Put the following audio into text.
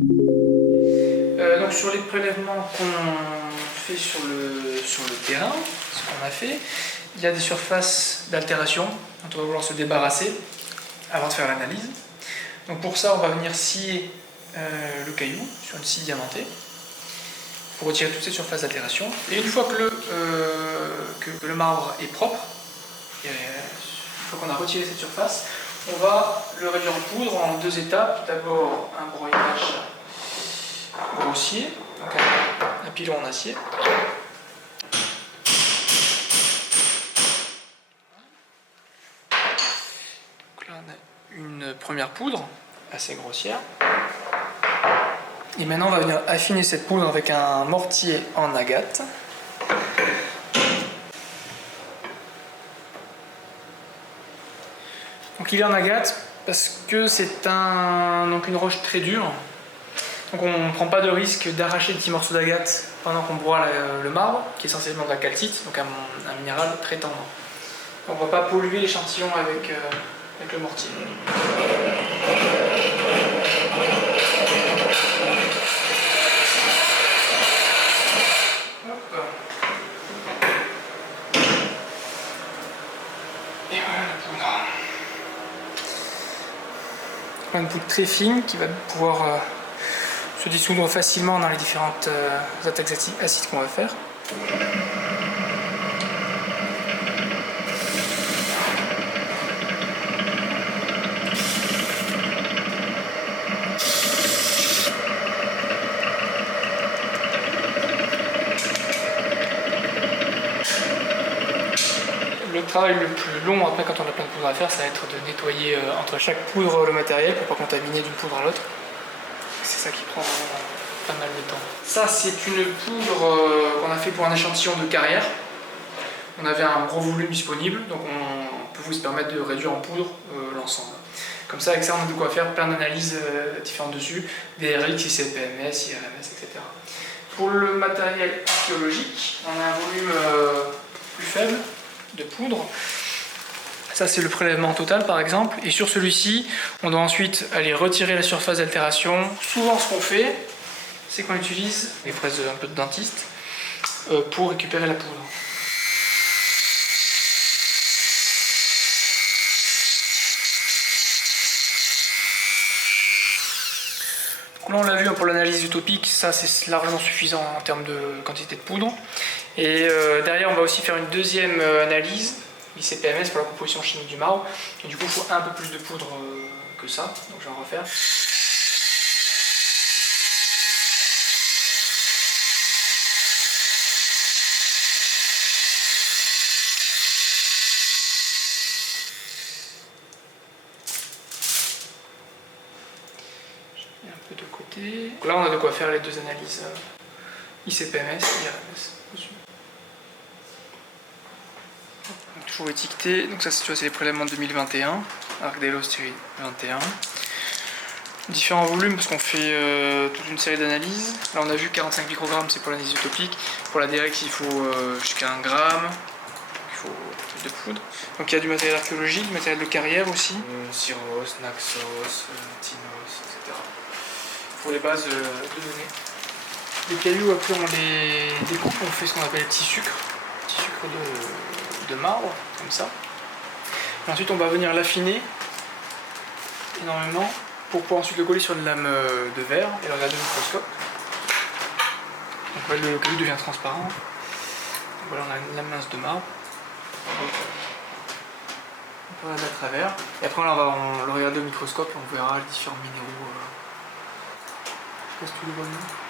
Donc sur les prélèvements qu'on fait sur le terrain, ce qu'on a fait, il y a des surfaces d'altération dont on va vouloir se débarrasser avant de faire l'analyse. Donc pour ça, on va venir scier le caillou sur une scie diamantée pour retirer toutes ces surfaces d'altération. Et une fois que le marbre est propre, une fois qu'on a retiré cette surface, on va le réduire en poudre en 2 étapes. D'abord un broyage grossier, donc un pilon en acier. Donc là on a une première poudre assez grossière. Et maintenant on va venir affiner cette poudre avec un mortier en agate. Donc il est en agate parce que c'est une roche très dure. Donc on ne prend pas de risque d'arracher des petits morceaux d'agate pendant qu'on broie le marbre, qui est essentiellement de la calcite, donc un minéral très tendre. On ne va pas polluer l'échantillon avec le mortier. Hop. Et voilà la poudre. Une poudre très fine qui va pouvoir se dissoudre facilement dans les différentes attaques acides qu'on va faire. Le travail le plus long après quand on a plein de poudre à faire, ça va être de nettoyer entre chaque poudre le matériel pour pas contaminer d'une poudre à l'autre. C'est ça qui prend pas mal de temps. Ça c'est une poudre qu'on a fait pour un échantillon de carrière. On avait un gros volume disponible, donc on peut se permettre de réduire en poudre l'ensemble. Comme ça, avec ça, on a de quoi faire plein d'analyses différentes dessus, des RX, ICP-MS, IRMS, etc. Pour le matériel archéologique, on a un volume plus faible de poudre. Ça, c'est le prélèvement total, par exemple. Et sur celui-ci, on doit ensuite aller retirer la surface d'altération. Souvent, ce qu'on fait, c'est qu'on utilise les fraises un peu de dentiste pour récupérer la poudre. Là on l'a vu pour l'analyse utopique, ça c'est largement suffisant en termes de quantité de poudre. Et derrière on va aussi faire une deuxième analyse, l'ICP-MS pour la composition chimique du marbre. Et du coup il faut un peu plus de poudre que ça, donc je vais en refaire. Un peu de côté. Donc là on a de quoi faire les deux analyses ICP-MS et IRMS. Donc, toujours étiqueté, donc ça c'est les prélèvements de 2021, Arcdelos 21. Différents volumes parce qu'on fait toute une série d'analyses. Là on a vu 45 microgrammes, c'est pour l'analyse utopique. Pour la DRX il faut jusqu'à 1 gramme. Il faut de poudre. Donc il y a du matériel archéologique, du matériel de carrière aussi. Syros, Naxos, Tinos, etc. Pour les bases de données. Les cailloux, après on les découpe, on fait ce qu'on appelle petit sucre de marbre, comme ça. Et ensuite on va venir l'affiner énormément pour pouvoir ensuite le coller sur une lame de verre et le regarder au microscope. Donc là le caillou devient transparent. Donc voilà, on a une lame mince de marbre. On peut regarder à travers. Et après on va le regarder au microscope et on verra les différents minéraux. Je sais pas si tu le vois bien.